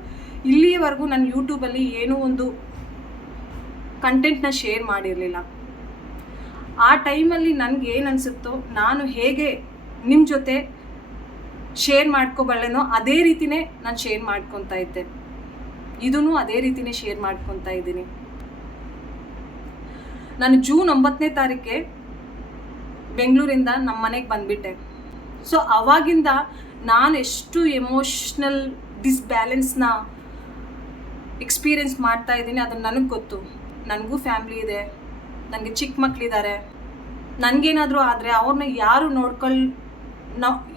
ಇಲ್ಲಿಯವರೆಗೂ ನಾನು ಯೂಟ್ಯೂಬಲ್ಲಿ ಏನೂ ಒಂದು ಕಂಟೆಂಟ್ನ ಶೇರ್ ಮಾಡಿರಲಿಲ್ಲ. ಆ ಟೈಮಲ್ಲಿ ನನಗೆ ಏನು ಅನಿಸುತ್ತೋ, ನಾನು ಹೇಗೆ ನಿಮ್ಮ ಜೊತೆ ಶೇರ್ ಮಾಡ್ಕೋಬಲ್ಲೆನೋ ಅದೇ ರೀತಿಯೇ ನಾನು ಶೇರ್ ಮಾಡ್ಕೊತಾ ಇದ್ದೆ. ಇದೂ ಅದೇ ರೀತಿಯೇ ಶೇರ್ ಮಾಡ್ಕೊತಾ ಇದ್ದೀನಿ. ನಾನು ಜೂನ್ 9ನೇ ತಾರೀಕೆ ಬೆಂಗಳೂರಿಂದ ನಮ್ಮ ಮನೆಗೆ ಬಂದುಬಿಟ್ಟೆ. ಸೊ ಆವಾಗಿಂದ ನಾನು ಎಷ್ಟು ಎಮೋಷ್ನಲ್ ಡಿಸ್ಬ್ಯಾಲೆನ್ಸ್ನ ಎಕ್ಸ್ಪೀರಿಯೆನ್ಸ್ ಮಾಡ್ತಾ ಇದ್ದೀನಿ ಅದನ್ನು ನನಗೆ ಗೊತ್ತು. ನನಗೂ ಫ್ಯಾಮ್ಲಿ ಇದೆ, ನನಗೆ ಚಿಕ್ಕ ಮಕ್ಕಳಿದ್ದಾರೆ. ನನಗೇನಾದರೂ ಆದರೆ ಅವ್ರನ್ನ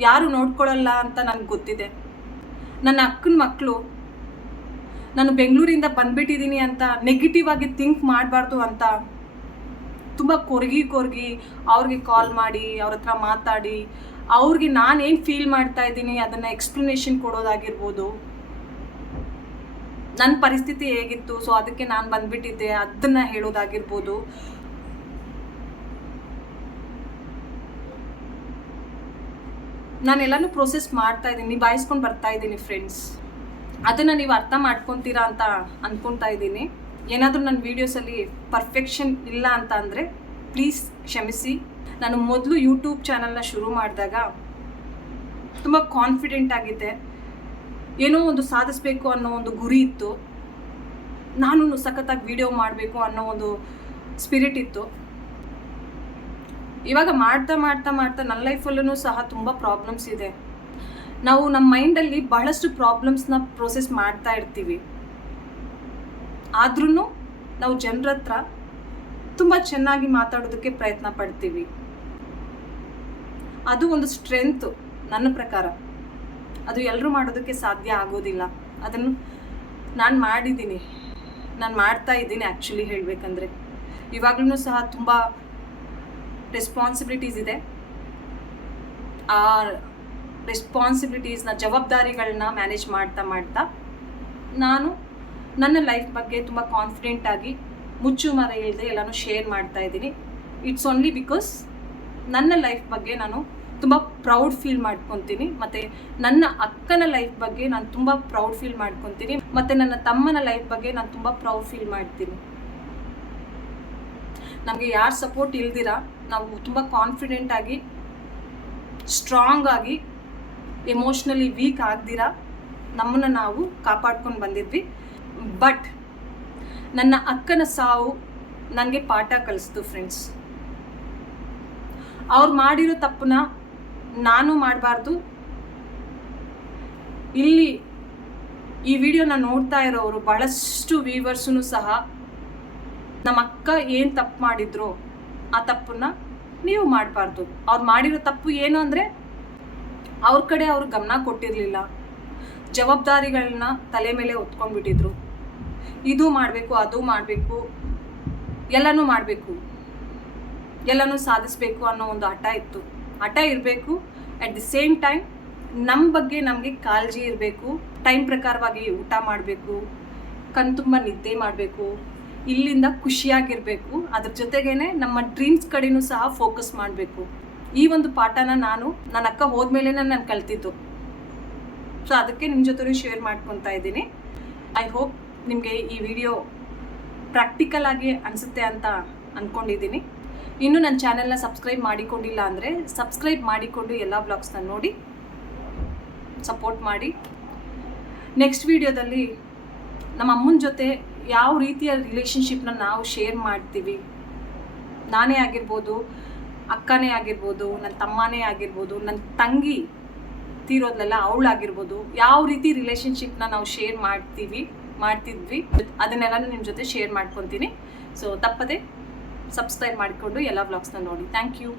ಯಾರು ನೋಡ್ಕೊಳ್ಳಲ್ಲ ಅಂತ ನನಗೆ ಗೊತ್ತಿದೆ. ನನ್ನ ಅಕ್ಕನ ಮಕ್ಕಳು ನಾನು ಬೆಂಗಳೂರಿಂದ ಬಂದುಬಿಟ್ಟಿದ್ದೀನಿ ಅಂತ ನೆಗೆಟಿವ್ ಆಗಿ ಥಿಂಕ್ ಮಾಡಬಾರ್ದು ಅಂತ ತುಂಬ ಕೊರಗಿ ಅವ್ರಿಗೆ ಕಾಲ್ ಮಾಡಿ ಅವ್ರ ಹತ್ರ ಮಾತಾಡಿ ಅವ್ರಿಗೆ ನಾನೇನು ಫೀಲ್ ಮಾಡ್ತಾ ಇದ್ದೀನಿ ಅದನ್ನು ಎಕ್ಸ್ಪ್ಲನೇಷನ್ ಕೊಡೋದಾಗಿರ್ಬೋದು, ನನ್ನ ಪರಿಸ್ಥಿತಿ ಹೇಗಿತ್ತು, ಸೊ ಅದಕ್ಕೆ ನಾನು ಬಂದುಬಿಟ್ಟಿದ್ದೆ ಅದನ್ನು ಹೇಳೋದಾಗಿರ್ಬೋದು. ನಾನೆಲ್ಲನೂ ಪ್ರೋಸೆಸ್ ಮಾಡ್ತಾ ಇದ್ದೀನಿ, ನಿಭಾಯಿಸ್ಕೊಂಡು ಬರ್ತಾ ಇದ್ದೀನಿ ಫ್ರೆಂಡ್ಸ್. ಅದನ್ನು ನೀವು ಅರ್ಥ ಮಾಡ್ಕೊತೀರಾ ಅಂತ ಅಂದ್ಕೊತಾ ಇದ್ದೀನಿ. ಏನಾದರೂ ನನ್ನ ವೀಡಿಯೋಸಲ್ಲಿ ಪರ್ಫೆಕ್ಷನ್ ಇಲ್ಲ ಅಂತ ಅಂದರೆ ಪ್ಲೀಸ್ ಕ್ಷಮಿಸಿ. ನಾನು ಮೊದಲು ಯೂಟ್ಯೂಬ್ ಚಾನಲ್ನ ಶುರು ಮಾಡಿದಾಗ ತುಂಬ ಕಾನ್ಫಿಡೆಂಟ್ ಆಗಿದ್ದೆ. ಏನೋ ಒಂದು ಸಾಧಿಸಬೇಕು ಅನ್ನೋ ಒಂದು ಗುರಿ ಇತ್ತು, ನಾನು ಸಖತ್ತಾಗಿ ವಿಡಿಯೋ ಮಾಡಬೇಕು ಅನ್ನೋ ಒಂದು ಸ್ಪಿರಿಟ್ ಇತ್ತು. ಇವಾಗ ಮಾಡ್ತಾ ನನ್ನ ಲೈಫಲ್ಲೂ ಸಹ ತುಂಬ ಪ್ರಾಬ್ಲಮ್ಸ್ ಇದೆ. ನಾವು ನಮ್ಮ ಮೈಂಡಲ್ಲಿ ಬಹಳಷ್ಟು ಪ್ರಾಬ್ಲಮ್ಸ್ನ ಪ್ರೋಸೆಸ್ ಮಾಡ್ತಾ ಇರ್ತೀವಿ. ಆದ್ರೂ ನಾವು ಜನರ ಹತ್ರ ತುಂಬ ಚೆನ್ನಾಗಿ ಮಾತಾಡೋದಕ್ಕೆ ಪ್ರಯತ್ನ ಪಡ್ತೀವಿ. ಅದು ಒಂದು ಸ್ಟ್ರೆಂತು ನನ್ನ ಪ್ರಕಾರ. ಅದು ಎಲ್ಲರೂ ಮಾಡೋದಕ್ಕೆ ಸಾಧ್ಯ ಆಗೋದಿಲ್ಲ. ಅದನ್ನು ನಾನು ಮಾಡಿದ್ದೀನಿ, ನಾನು ಮಾಡ್ತಾ ಇದ್ದೀನಿ. ಆ್ಯಕ್ಚುಲಿ ಹೇಳಬೇಕಂದ್ರೆ ಇವಾಗಲೂ ಸಹ ತುಂಬ ರೆಸ್ಪಾನ್ಸಿಬಿಲಿಟೀಸ್ ಇದೆ. ಆ ರೆಸ್ಪಾನ್ಸಿಬಿಲಿಟೀಸ್ನ, ಜವಾಬ್ದಾರಿಗಳನ್ನ ಮ್ಯಾನೇಜ್ ಮಾಡ್ತಾ ಮಾಡ್ತಾ ನಾನು ನನ್ನ ಲೈಫ್ ಬಗ್ಗೆ ತುಂಬ ಕಾನ್ಫಿಡೆಂಟಾಗಿ ಮುಚ್ಚು ಮರ ಇಲ್ಲದೆ ಎಲ್ಲನೂ ಶೇರ್ ಮಾಡ್ತಾ ಇದ್ದೀನಿ. ಇಟ್ಸ್ ಓನ್ಲಿ ಬಿಕಾಸ್ ನನ್ನ ಲೈಫ್ ಬಗ್ಗೆ ನಾನು ತುಂಬ ಪ್ರೌಡ್ ಫೀಲ್ ಮಾಡ್ಕೊತೀನಿ, ಮತ್ತು ನನ್ನ ಅಕ್ಕನ ಲೈಫ್ ಬಗ್ಗೆ ನಾನು ತುಂಬ ಪ್ರೌಡ್ ಫೀಲ್ ಮಾಡ್ಕೊತೀನಿ, ಮತ್ತು ನನ್ನ ತಮ್ಮನ ಲೈಫ್ ಬಗ್ಗೆ ನಾನು ತುಂಬ ಪ್ರೌಡ್ ಫೀಲ್ ಮಾಡ್ತೀನಿ. ನಮಗೆ ಯಾರ ಸಪೋರ್ಟ್ ಇಲ್ದಿರ ನಾವು ತುಂಬ ಕಾನ್ಫಿಡೆಂಟಾಗಿ, ಸ್ಟ್ರಾಂಗ್ ಆಗಿ, ಎಮೋಷ್ನಲಿ ವೀಕ್ ಆಗ್ದಿರ ನಮ್ಮನ್ನು ನಾವು ಕಾಪಾಡ್ಕೊಂಡು ಬಂದಿದ್ವಿ. ಬಟ್ ನನ್ನ ಅಕ್ಕನ ಸಾವು ನನಗೆ ಪಾಠ ಕಲಿಸ್ತು ಫ್ರೆಂಡ್ಸ್. ಅವ್ರು ಮಾಡಿರೋ ತಪ್ಪನ್ನ ನಾನು ಮಾಡಬಾರ್ದು. ಇಲ್ಲಿ ಈ ವಿಡಿಯೋನ ನೋಡ್ತಾ ಇರೋರು ಬಹಳಷ್ಟು ವ್ಯೂವರ್ಸೂ ಸಹ ನಮ್ಮ ಅಕ್ಕ ಏನು ತಪ್ಪು ಮಾಡಿದ್ರು ಆ ತಪ್ಪನ್ನ ನೀವು ಮಾಡಬಾರ್ದು. ಅವ್ರು ಮಾಡಿರೋ ತಪ್ಪು ಏನು ಅಂದರೆ ಅವ್ರ ಕಡೆ ಅವ್ರು ಗಮನ ಕೊಟ್ಟಿರಲಿಲ್ಲ, ಜವಾಬ್ದಾರಿಗಳನ್ನ ತಲೆ ಮೇಲೆ ಹೊತ್ಕೊಂಡ್ಬಿಟ್ಟಿದ್ರು. ಇದು ಮಾಡಬೇಕು, ಅದು ಮಾಡಬೇಕು, ಎಲ್ಲನೂ ಮಾಡಬೇಕು, ಎಲ್ಲನೂ ಸಾಧಿಸಬೇಕು ಅನ್ನೋ ಒಂದು ಹಠ ಇತ್ತು. ಹಠ ಇರಬೇಕು, ಅಟ್ ದಿ ಸೇಮ್ ಟೈಮ್ ನಮ್ಮ ಬಗ್ಗೆ ನಮಗೆ ಕಾಳಜಿ ಇರಬೇಕು. ಟೈಮ್ ಪ್ರಕಾರವಾಗಿ ಊಟ ಮಾಡಬೇಕು, ಕಣ್ತುಂಬ ನಿದ್ದೆ ಮಾಡಬೇಕು, ಇಲ್ಲಿಂದ ಖುಷಿಯಾಗಿರಬೇಕು. ಅದ್ರ ಜೊತೆಗೇನೆ ನಮ್ಮ ಡ್ರೀಮ್ಸ್ ಕಡೆನೂ ಸಹ ಫೋಕಸ್ ಮಾಡಬೇಕು. ಈ ಒಂದು ಪಾಠನ ನಾನು ನನ್ನ ಅಕ್ಕ ಹೋದ್ಮೇಲೆ ನಾನು ಕಲ್ತಿದ್ದು. ಸೊ ಅದಕ್ಕೆ ನಿಮ್ಮ ಜೊತೆ ಶೇರ್ ಮಾಡ್ಕೊತಾ ಇದ್ದೀನಿ. ಐ ಹೋಪ್ ನಿಮಗೆ ಈ ವಿಡಿಯೋ ಪ್ರಾಕ್ಟಿಕಲ್ ಆಗಿ ಅನಿಸುತ್ತೆ ಅಂತ ಅಂದ್ಕೊಂಡಿದ್ದೀನಿ. ಇನ್ನು ನನ್ನ ಚಾನೆಲ್ನ ಸಬ್ಸ್ಕ್ರೈಬ್ ಮಾಡಿಕೊಂಡಿಲ್ಲ ಅಂದರೆ ಸಬ್ಸ್ಕ್ರೈಬ್ ಮಾಡಿಕೊಂಡು ಎಲ್ಲ ವ್ಲಾಗ್ಸ್ನ ನೋಡಿ ಸಪೋರ್ಟ್ ಮಾಡಿ. ನೆಕ್ಸ್ಟ್ ವಿಡಿಯೋದಲ್ಲಿ ನಮ್ಮ ಅಮ್ಮನ ಜೊತೆ ಯಾವ ರೀತಿಯ ರಿಲೇಷನ್ಶಿಪ್ನ ನಾವು ಶೇರ್ ಮಾಡ್ತೀವಿ, ನಾನೇ ಆಗಿರ್ಬೋದು, ಅಕ್ಕನೇ ಆಗಿರ್ಬೋದು, ನನ್ನ ತಮ್ಮನೇ ಆಗಿರ್ಬೋದು, ನನ್ನ ತಂಗಿ ತೀರೋದ್ಲೆಲ್ಲ ಅವಳಾಗಿರ್ಬೋದು, ಯಾವ ರೀತಿ ರಿಲೇಷನ್ಶಿಪ್ನ ನಾವು ಶೇರ್ ಮಾಡ್ತಿದ್ವಿ ಅದನ್ನೆಲ್ಲನೂ ನಿಮ್ಮ ಜೊತೆ ಶೇರ್ ಮಾಡ್ಕೊತೀನಿ. ಸೊ ತಪ್ಪದೆ ಸಬ್ಸ್ಕ್ರೈಬ್ ಮಾಡಿಕೊಂಡು ಎಲ್ಲ ವ್ಲಾಗ್ಸ್ನ ನೋಡಿ. Thank you.